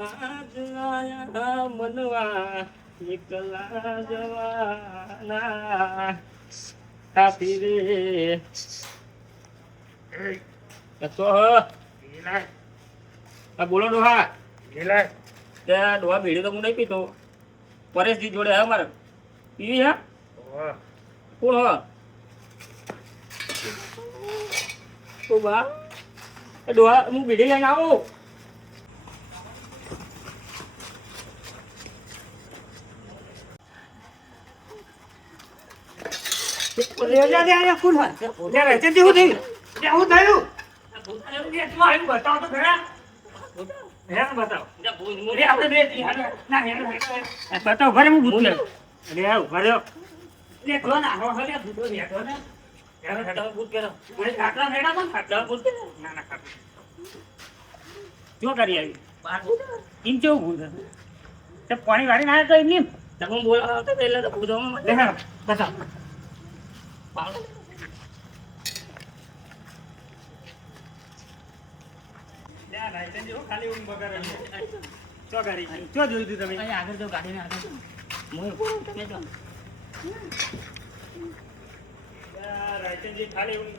એકલા જ આયા મનવા એકલા જવાના કાપી રે તો બોલો ડોહા ત્યાં ડોહા ભીડી તો હું નહીં પીતો પરેશજી જોડે હે મારે પીવી હે કોણ હો બા ડોહા હું ભીડી લઈને આવું પાણી વાળી ના તો એમની તમે બોલાવતા પહેલા તો પૂછવામાં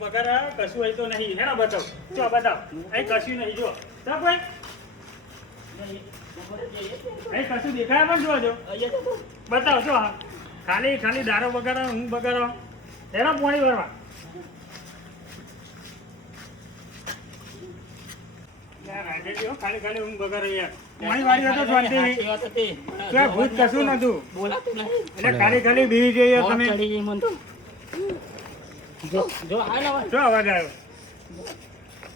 બતાવ કશું હોય તો નહીં હેડા બતાવ ચો બતાવ અહીં કશું નહીં જો અહીં કશું દેખાય પણ જોજો બતાવ છો ખાલી ખાલી દારો બગાડો હું બગાડો હેડા પાણી ભરવા ખાલી ખાલી ઊંઘ બગાડે યાર પાણી વાળી હતો ભૂત કશું નતું બોલાતું નહીં એટલે ખાલી ખાલી બીવી જઈએ તમે જો અવાજ આવ્યો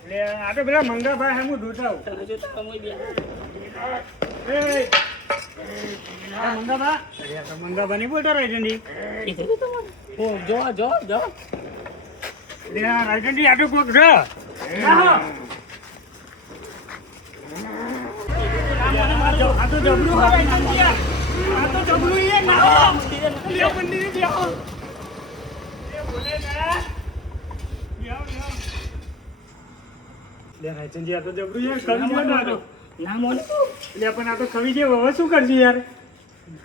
એટલે આ તો પેલા મંગાભાઈ હું દૂધાવ મંગાભા નહીં બોલતા રાયચંદી જો જો જો રાયચંદી આટલું કોક છે આ તો જબરું આ તો જબરું એ ના મંદિરે જાઓ રાયચંદી આ તો જબરું યાર ના મોને એટલે પણ આ તો કવિ છે હવે શું કરશું યાર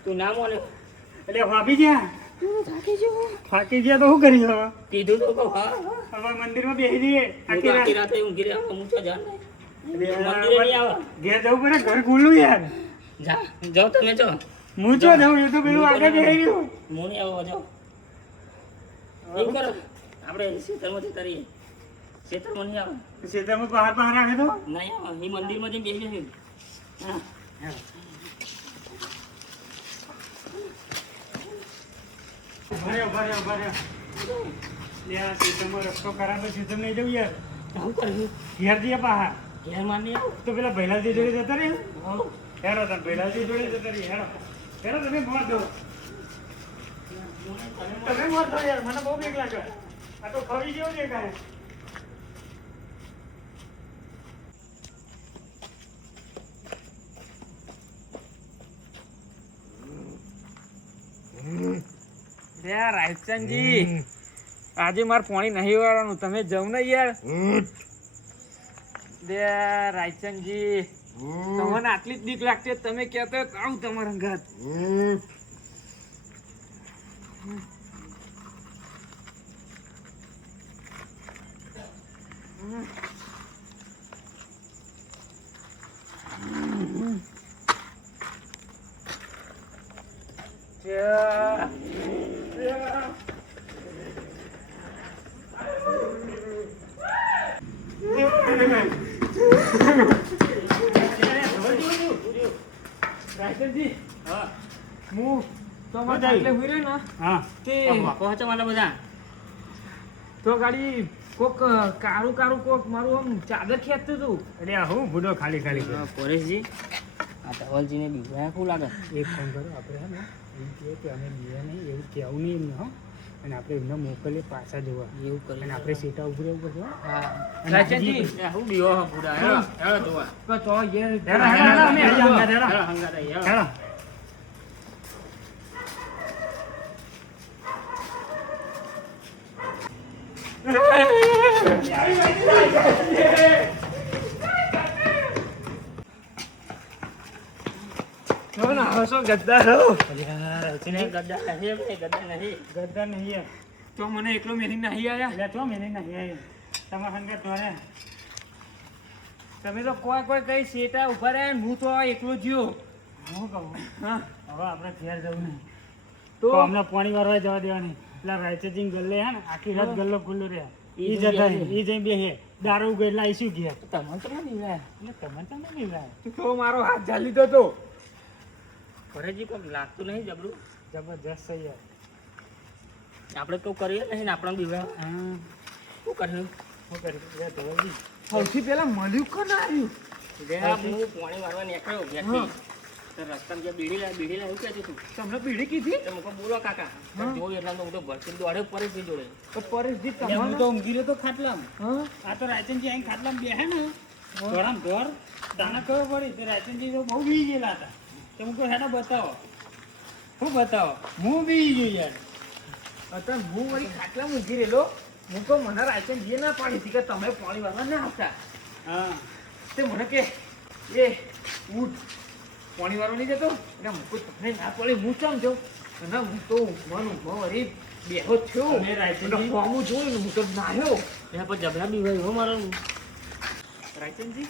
તું ના મોને એટલે ભાભી ગયા થાકી ગયા તો શું કરી હવે કીધું તો હવે મંદિરમાં બેસી જઈએ આખી રાતે ઊંઘી રહ્યા હું તો જાણ ઘેર જવું પડે ઘર ખુલ્લું યાર જાઓ તમે જો હું જો જાઉં એ તો પેલું આગળ જઈ રહ્યું હું નહીં આવો જાઓ એવું કરો આપણે ખેતરમાંથી તરીએ ખેતરમાં નહીં આવો ખેતરમાં બહાર બહાર આવે તો નહીં આવો એ મંદિરમાં જઈને બેસી જશે હા ભરે ખેતરમાં રસ્તો ખરાબ ખેતર નહીં જવું યાર શું કરશું ઘેર જઈએ બહાર ઘેર માની તો પેલા ભૈલાજી જોડે જતા રહે હેડો તમે ભૈલાજી જોડે જતા રહી હેડો તમે મોર દો તમે મોર દો યાર મને બહુ બીક લાગે આ તો ખરી જેવું દેખાય રાયચંદજી આજે મારે પાણી નહીં વાળવાનું તમે જવું ને યાર રાયચંદજી તમને આટલી જ બીક લાગતી તમે કહેતો આવું તમારા ઘર રાયચંદજી હા હું તો મારે એટલે હુઈ રહ્યો ને હા તે પહોંચો મારા બધા તો ગાડી કોક કાળું કાળું કોક મારું આમ ચાદર ખેંચતું હતું એટલે હું ભૂડો ખાલી ખાલી પરેશજી આ ધવલજીને બીજા શું લાગે એક ફોન કરો આપણે હે ને એમ કહે કે અમે બીજા નહીં એવું કહેવું નહીં એમને હો અને આપણે એમને મોકલીએ પાછા જોવા એવું કરીએ અને આપણે સીટા ઉભું રહેવું પડશે હા રાયચંદજી હું બીવો ભૂડા હેડો જોવા તો યાર હેડો અમે હેડો ગદ્દારો ગદ્દાર નહીં તો મને એકલો મેલી નહીં આયા એટલે ચો મેને નહીં આવી તમારા સંગે તોરે તમે તો કોઈ કઈ શેટા ઉભા રહ્યા ને હું તો એકલો જ્યો હું કહું હા હવે આપણે ઘેર જવું નહીં તો તો અમને પાણી વારવા જવા દેવાની એટલે રાયચેજી ગલ્લે હે ને આખી રાત ગલ્લો ખુલ્લો રહ્યા ઈ જતા ઈ જઈ બેહે દારૂ ગયેલા આવીશું ઘેર તમને તો નહીં એટલે તમે તમને નહીં લાય તો મારો હાથ ઝાલી લીધો તો ઘરેજી કોક લાગતું નહીં જબરું જબરજસ્ત છે યાર આપણે તો કરીએ નહીં ને આપણને બીવા હા શું કર્યું શું કરી ધવલજી સૌથી પહેલા મળ્યું કોણ આવ્યું હું પાણી મારવા નીકળ્યો ઘેરથી તો રસ્તામાં જે બીડી લાવી શું કહેતું તું તમને પીડી કીધી તો મૂકો બોલો કાકા જોયું એટલા તો હું તો ભરતી દોડે પરેશજી જોડે તો પરેશજી હું તમને તો ઊંઘી રહ્યો તો ખાટલામ હા આ તો રાયચંદજી અહીં ખાટલામાં બેહે ને ધોરામ ધોર તાને ખબર પડી તો રાયચંદજી તો બહુ બી ગયેલા હતા તો હું કહું હેડો બતાવો શું બતાવો હું બી ગયો યાર અત્યારે હું વળી ખાટલામાં ઊંઘી રહેલો હું તો મને રાયચંદજીએ ના પાડી હતી કે તમે પાણી વાળવા ના આવતા હા તે મને કે એ ઉઠ પાણી વાળો નહીં જતો એટલે મૂકો તમને ના પડે હું ચમ જાઉં અને હું તો ઊંઘવાનું વળી બેહો થયો અને રાયચંદજી? ફોર્મું જોયું ને હું તો નાહ્યો ત્યાં પછી જબરા બીવાય હો મારો રાયચંદજી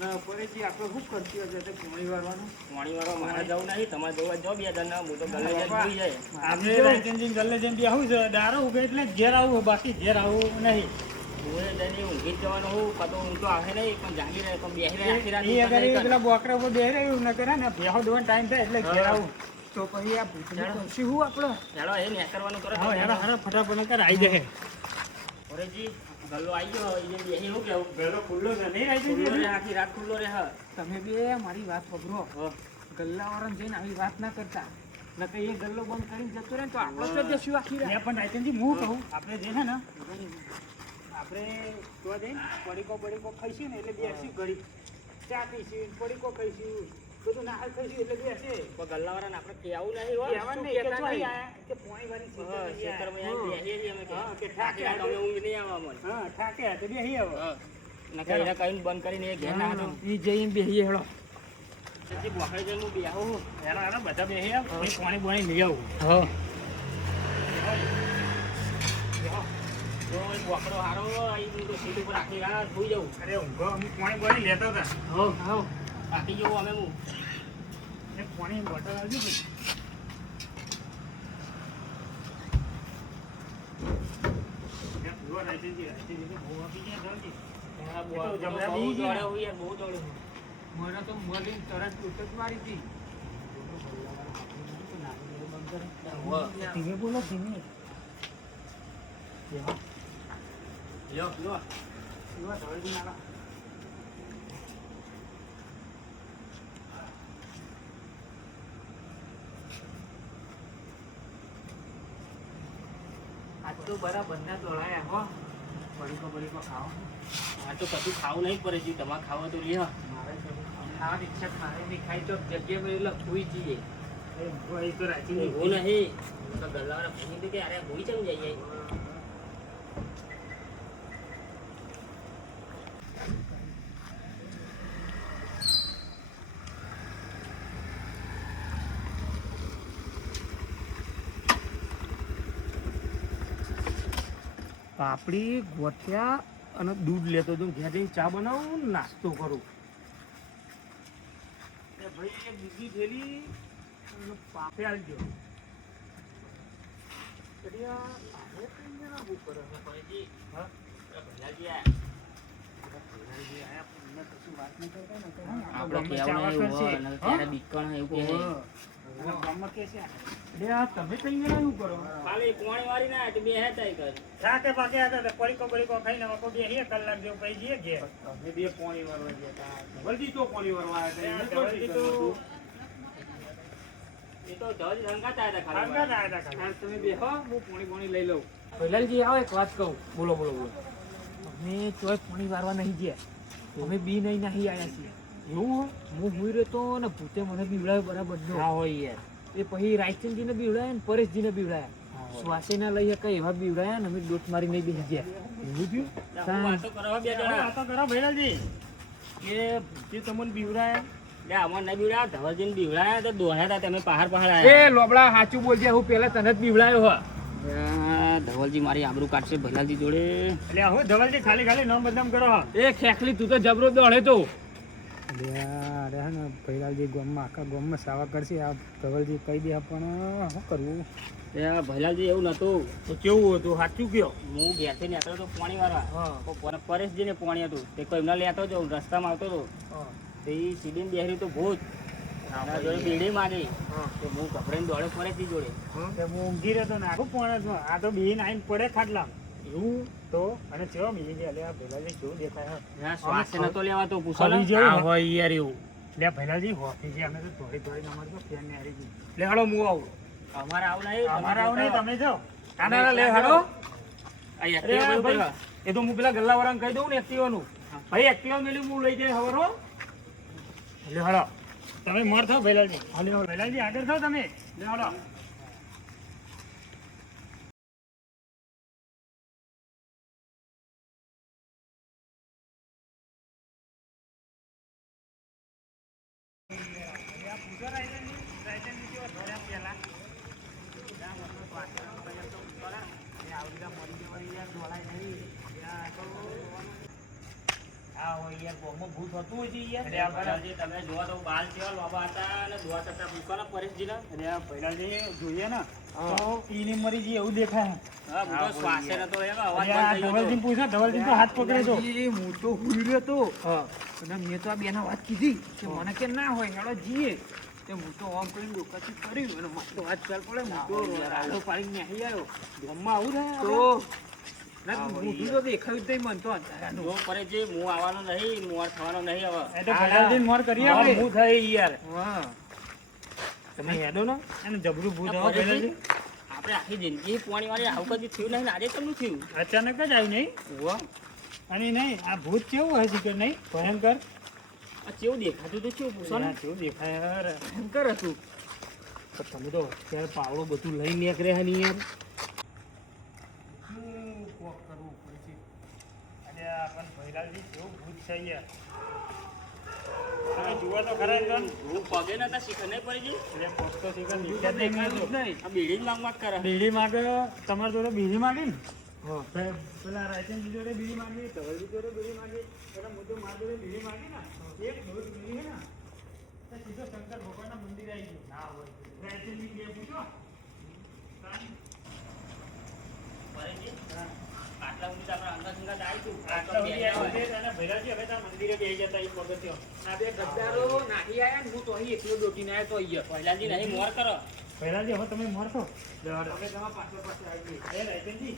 ના પરેજી આપણે શું કરતી હશે તે પાણી વાળવાનું પાણી મારવા મારે જવું નહીં તમારે જવા જો બે જણ હું તો ગલે જઈને જોઈ જાય આપણે રાયચંદજી ગલ્લે જેમ બેહું છે દારૂ ઉગે એટલે જ ઘેર આવું બાકી ઘેર આવું નહીં હું જઈને ઊંઘી જ જવાનું હું કતો ઊંઘ તો આવે નહીં પણ જાગી રહે પણ બેસી રહે આખી રાત એ અગર એ પેલા બોકરા ઉપર બેહી રહ્યું ન કરે ને બેહો દોવાનો ટાઈમ થાય એટલે ઘેર આવું તો પછી આ ભૂતનું કરશું હું આપણે ચાલો એ ને કરવાનું કરો હા યાર હારા ફટાફટ કર આવી જાય ઓરેજી ગલ્લો આવી ગયો હવે એ બેસી શું કેવું ગલ્લો ખુલ્લો છે નહીં ખુલ્લો રાયચંદજી રહે આખી રાત ખુલ્લો રહે હા તમે બે મારી વાત પકડો ગલ્લાવાળાને જઈને આવી વાત ના કરતા નકર એ ગલ્લો બંધ કરીને જતો રહે ને તો આપણે તો જશું આખી રાત મેં પણ રાયચંદજી હું કહું આપણે જે છે ને આપણે તો જઈને પડીકો ખાઈશું ને એટલે બેસીશું ઘડી ચા પીશું પડીકો ખાઈશું બધું ના ખાઈશું એટલે બેસે કોઈ ગલ્લાવાળાને આપણે કહેવું નહીં હો કહેવાનું નહીં કે ચોઈ આયા કે પોણી વાળી છે હા, ખેતરમાં આવીને બેસીએ છીએ અમે કે. હા, કે આખી રાત અમે ઊંઘ નહીં આવે અમને. હા ઠાકે તો બેહી આવો હા. નકર એને કહીને બંધ કરીને એ ઘેર ના હતો. ઈ જઈને બેહીએ હેડો પછી બોકડે જઈને હું બેહું છું. યાર બધા બેહી આવ પછી પાણી બોણી લઈ આવું હા જો એ બોકડો હારો અહીં હું તો સીટ ઉપર આખી રાત સૂઈ જાઉં. અરે ઊંઘો અમે પાણી બોણી લેતા હતા હા થાકી જવું અમે હું. એક પાણી બોટલ આવજો ભાઈ રાયચંદજી તો બહુ આપી ગયા જલ્દી હા, એ તો બહુ જબરા બહુ બી ગયા. દોડ્યો હું યાર, બહુ દોડ્યો હું. મને તો મળીને તરત ટૂટ જ મારી હતી ધીમે બોલો ધીમે લ્યો, લ્યો. આજ તો બરાબર ના દોડાયા હો બળીકો ખાઓ આ તો કશું ખાવું નહીં પડે જી. તમારે ખાવા તો લ્યો. મારે તો ખાવાની ઈચ્છા મારે નહીં ખાઈ તો જગ્યા પર એટલે ખોઈ જઈએ એ તો રાયચંદજી ઊંઘવું નહીં. તો ગલ્લાવાળા પૂછ્યું હતું કે અરે ભૂઈ ચમ જઈએ. પાપડી ગોઠિયા અને દૂધ લેતો તો ઘેર જઈને ચા બનાવું નાસ્તો કરું એ ભાઈ એક બીજી થેલી અને પાપે આવજો ફરીજી, હા આ ભૈયાજી આયા. વાત નહીં કરતા ને તો આપણે ગમે કહેવું ચાવા નહીં કરશે. હોય અને ત્યારે બીકણ એવું કહે. અને ગામમાં કે છે એટલે આ તમે કઈ શું કરો ખાલી પોણી વાળી ના તો બે હેતાય કરે. થાકે પાકે હતા તો પડીકો ખાઈને વકો બેહીએ કલાક જેવું પછી જઈએ ઘેર તમે બે પોણી વાળવા ગયા હતા ધવલજી તો પોણી વાળવા આવ્યા હતા ધવલજી તો એ તો ધજ રંગાતા હતા ખાલી. હંગાત આવ્યા હતા ખાલી. તમે બે હો હું પોણી લઈ લઉં ભૈલાલજી આવો એક વાત કહું બોલો અમે ચોય પોણી વારવા નહીં ગયા અમે બી નહીં આવ્યા છીએ એવું હોય હું હુઈ રહ્યો તો ને ભૂતે મને બીવડાયો બરાબર નો હા હોય યાર એ પછી રાયચંદજીને બીવડાયા ને પરેશજીને બીવડાયા શ્વાસે ના લઈ શકાય એવા બીવડાયા ને અમે દોટ મારી નહીં બેસી ગયા એવું થયું તો હું વાતો કરવા બે જણા. વાતો કરો ભૈરવજી કે જે તમને બીવરાયા એટલે આમાં નહીં બીવડાયા ધવલજીને બીવડાયા તો દોહ્યા હતા તમે પહાડ પહાડ એ આવ્યા લોબડા સાચું બોલજે હું પેલા તને જ બીવડાયો હ ધવલજી મારી આબરૂ કાઢશે ભલાજી જોડે એટલે હું ધવલજી ખાલી ખાલી નામ બદનામ કરો એ ખેખલી તું તો જબરો દોડે તો અરે હે ને ભૈલાલજી ગામમાં આખા ગામમાં સાવા કરશે આ ધવલજી કહી દે પણ શું કરવું ભલાજી એવું નતું તો કેવું હતું સાચું કયો હું ઘેરથી નીકળ્યો તો પાણી વાળવા પરેશજીને પાણી હતું તે કોઈ એમના લેતો જાઉં રસ્તામાં આવતો હતો તે સીડીને બેહરી તો ભૂત એના જોડે બીડી માગી તો હું ગભરાઈને દોડે પરેશજી જોડે હું ઊંઘી રહ્યો ને આખું પણ આ તો બીન આઈને પડે ખાટલા એવું તો અને ચેવો બીજી ગયા લે ભૈલાલજી કેવું દેખાય શ્વાસ નતો લેવાતો પૂછો આવી જેવું ને. હોય યાર એવું લે ભૈલાલજી હોફી છે અમે તો થોડી થોડી અમારી તો ફેન ને હારી ગઈ લે હાડો હું આવું અમારે આવું નહીં અમારા આવું નહીં તમે જાઓ ના લે હાડો આ એક્ટિવા અરે બંધ ભાઈ, એ તો હું પેલા ગલ્લાવાળાને કહી દઉં ને એક્ટિવાનું ભાઈ એક્ટિવા મેલી હું લઈ જાય ખબર હો લે હળો તમે મોર થો ભૈલાલજી ભૈલાલજી આગળ થો તમે લે હળો ભૂત હતું હોય છે યાર ભલાજી તમે જોવા તો બાલ કેવા લોબા હતા અને દોવા થતા પૂછો ને પરેશજીને અરે આ ભૈલાલજી જોઈએ ને તો ઈની મરી ગઈ એવું દેખાય હા હું તો શ્વાસે નતો લેવા અવાજ અરે આ બંધ થઈ ધવલજી ગયો પૂછો ધવલજી તો હાથ પકડે તો હું તો હુઈ રહ્યો તો અને મેં તો આ બેના વાત કીધી કે મને કે ના હોય હેડો જીએ તે હું તો આમ કરીને ડોકાથી કર્યું અને મને તો વાત ચાલ પડે હું તો રાડો પાડીને નહીં આવ્યો ગામમાં આવું ને તો મોઢું તો દેખાયું જ નહીં મને તો અંધારાનું. જો પરેશજી હું આવવાનો નહીં મોર થવાનો નહીં હવે એ તો ભૈલાલજી મોર કરી હા, આપે હું થઈ યાર હા તમે હેડો ને અને જબરું ભૂત આવો પરેશજી, ભૈલાલજી આપણે આખી જિંદગી પાણી વાળી આવું કદી થયું નહીં ને આજે કેમનું થયું અચાનક જ આવ્યું નહીં અને નહીં આ ભૂત કેવું હોય છે કે નહીં ભયંકર આ કેવું દેખાતું તો કેવું પૂછો ને આ કેવું દેખાય યાર ભયંકર હતું પણ તમે તો અત્યારે પાવડો બધું લઈને નીકળે છે ને યાર શું કોક કરવું પડશે અરે આ પણ ભૈલાલજી કેવું ભૂત છે યાર તમે જુઓ તો ખરા એકદમ હું પગે નતા શીખર નહીં પરેશજી એટલે પોસ્ટ તો શીખર તો નીકળ્યા જ નહીં દેખાયું જ નહીં. આ બીડી જ માંગ કરે બીડી માગે તમારા જોડે બીડી માગી ને હા પેલા રાયચંદજી જોડે બીડી માગી ધવલજી જોડે બીડી માગી પેલા હું તો મારા જોડે બીડી માગી ને એક દોઢ બીડી હે ને તો સીધો શંકર ભગવાનના મંદિરે આવી ગયો ના હોય રાયચંદજી બે પૂછો પરેશજી આટલા ઊંચી તો આપણે અંગત અંગત આવી આટલા સુધી આવ્યા છે અને ભૈરાજી હવે ત્યાં મંદિરે બેસી જતા એક પગથિયો આ બે ગદ્દારો નાખી આયા ને હું તો અહીં એકલો દોટીને આવ્યો તો અહીંયા પહેલાજી નહીં મોર કરો ભૈરાજી હવે તમે મળશો હવે તમારા પાછળ પાછળ આવી ગઈ. એ રાયચંદજી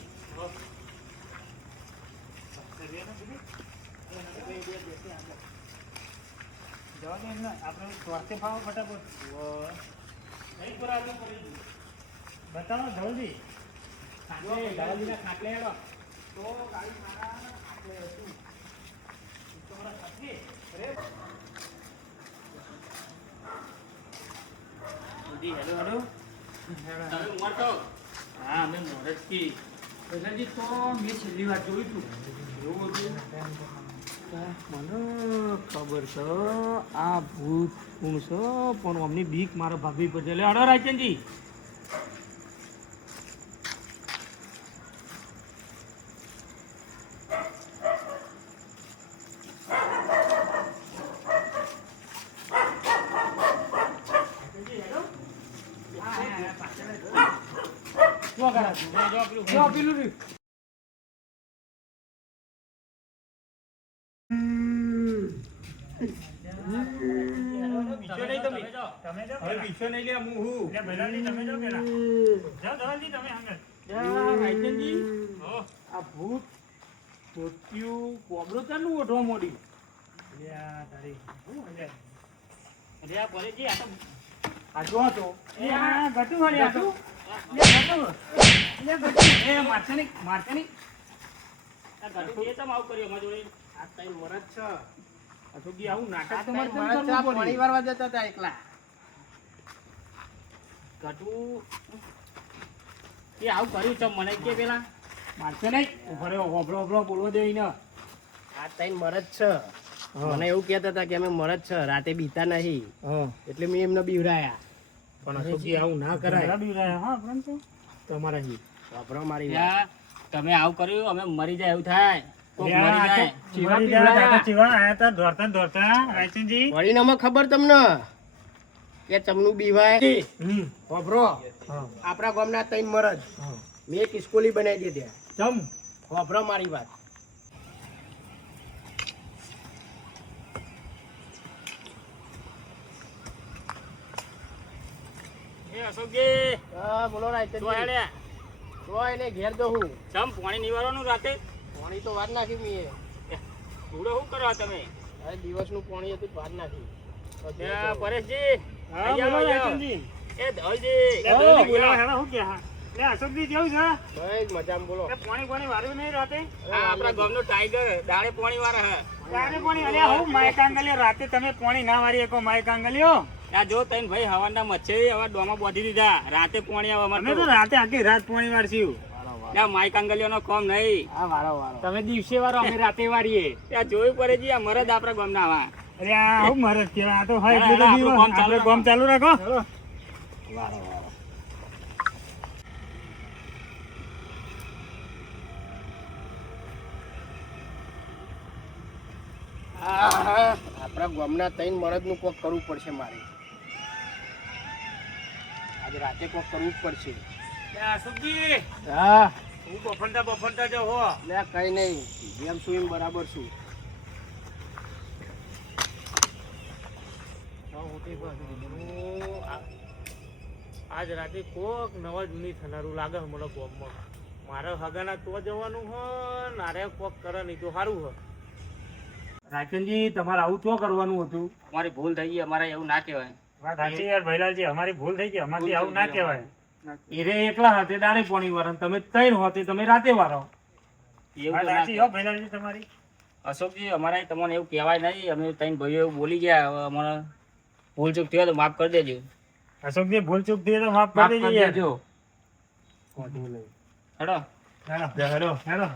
જવા દે એમને આપણે સ્વાસ્થ્ય ફાવો ફટાફટ નહીં પુરાવું પડી બતાવો જલ્દી ખાટલે, દાદાજીના ખાટલે હેડો. તો ગાડી મારા ખાટલે હતું. તમારા સાથે અરે સુધી હેલો હેલો તમે મોર છો હા મેં મોરજથી પહેલાંથી તો મેં છેલ્લી વાર જોયું હતું એવું હતું મને ખબર છે આ ભૂત કોણ છે પણ અમની બીક મારા ભાભી પર છે. લે હડો રાયચંદજી શું કરા જો પેલું રહ્યું. બીજો નહીં તમે તમે જો હવે પીછો નહીં લે હું હું એટલે ભૈરાજી તમે જો પેલા જાઓ ધવલજી તમે આગળ રાયચંદજી હો આ ભૂત ધોતિયું કોબરો ચાલુ ઓઢવા મોડી એટલે આ તારી શું એટલે અરે આ પરેશજી આ તો આ જો હતો એ આ ગટુ વાળી આ તો એ મારશે નહીં મારશે નહીં આ ઘરથી એ તમ આવું કર્યું અમારી જોડે આ તઈ મરદ છે આ તો બી આવું નાટક તમારે કેમ મારા કરવું ચા પડ્યું? પાણી વારવા જતા હતા એકલા ઘટું એ આવું કર્યું છે મને કે પેલા મારશે નહીં ઉભો રહ્યો હોભળો હોભળો બોલવા દે એને આ તઈ મરદ છે મને એવું કહેતા હતા કે અમે મરદ છે રાતે બીતા નહીં એટલે મેં એમને બીવરાયા. પણ અશોકજી આવું ના કરાય. ઘણા બીવરાયા, હા પરંતુ તમારા અહીં વાપરો મારી વાત. ત્યાં તમે આવું કર્યું અમે મરી જાય એવું થાય કોક લ્યા, મરી આ તો જાય ચીવા મરી પીવડાયા. ગયા હતા, ચીવા આયા હતા, દોડતા ને દોડતા, રાયચંદજી. વળીને ખબર તમને કે ચમનું બીવાય હમ વાપરો હા આપણા ગામના ત્રણ મરદ હા મેં એક સ્કૂલી બનાવી દીધી. ચમ વાપરો મારી વાત. એ અશોકજી હા બોલો તો રાયચંદજી. હેડ્યા તો એને ઘેર જવું. ચમ પાણી નિવારવાનું રાતે પાણી તો વાર નાખી મેં. ધૂળો શું કરવા તમે હવે દિવસનું પાણી હતું વાર નાખી. તો ઘેર ત્યાં જવું. પરેશજી હા, અહીંયા બોલો આવો, રાયચંદજી. એ ધવલજી લે, દોરી બોલાવો, હેડો, શું કે હા? લે, અશોકજી કેવું છે? બસ મજામાં બોલો. એ પાણી વાળ્યું નહીં રાતે? આ આપણા ગામનો ટાઈગર દાડે પાણી વાળા હે તારે પાણી, અલ્યા, હું માય કાંગલીઓ, રાતે તમે પાણી ના વાળી શકો, માય કાંગલીઓ. આ જો તઈને ભાઈ હવાના મચ્છરી હવે ડોમાં બોધી દીધા રાતે પાણી આવે અમે અમારે તો તો રાતે આખી રાત પાણી વાળશું. ત્યાં માઈક આંગલીઓનો કોમ નહીં તમે દિવસે વાળો અમે રાતે વાળીએ. ત્યાં જોયું પડે છે આ મરદ આપણા ગામના આવા અરે આ હું મરદ કહેવાય, આ તો હોય અરે, એટલું તો આપણું જીવો. કામ ચાલુ આપણે કામ ચાલુ રાખો. આપણા ગામના ત્રણ મરદ નું કોક કરવું પડશે મારે. આજે રાતે કોક કરવું જ પડશે. અશોકજી હા હું બફરતા જો હો લે કઈ નહીં જેમ છું એમ બરાબર છું. આજ રાતે કોક નવા જૂની થનારું લાગે છે મને ગામમાં. મારે હગાના તો જવાનું હ નારે કોક કરે નહીં તો સારું હ. રાયચંદજી તમારે આવું તો કરવાનું હતું. અમારી ભૂલ થઈ ગઈ અમારે એવું ના કહેવાય વાત સાચી યાર ભૈલાલજી, અમારી ભૂલ થઈ ગઈ, અમારથી આવું ના કહેવાય. એરે એકલા હાથે દાડે પાણી વાળો તમે ત્રણ હોતે તમે રાતે વાળો. એવું વાત તો ના સાચી હો કહેવાય. ભૈલાલજી તમારી. અશોકજી અમારે તમને એવું કહેવાય નહીં અમે ત્રણ ભાઈઓ એવું બોલી ગયા હવે અમારે ભૂલ ચૂક થયો તો માફ કરી દેજો અશોકજી ભૂલ ચૂક થઈ તો માફ માફ કરી કરી દેજો યાર. દેજો. હેડો હેડો, હેડો, હેડો.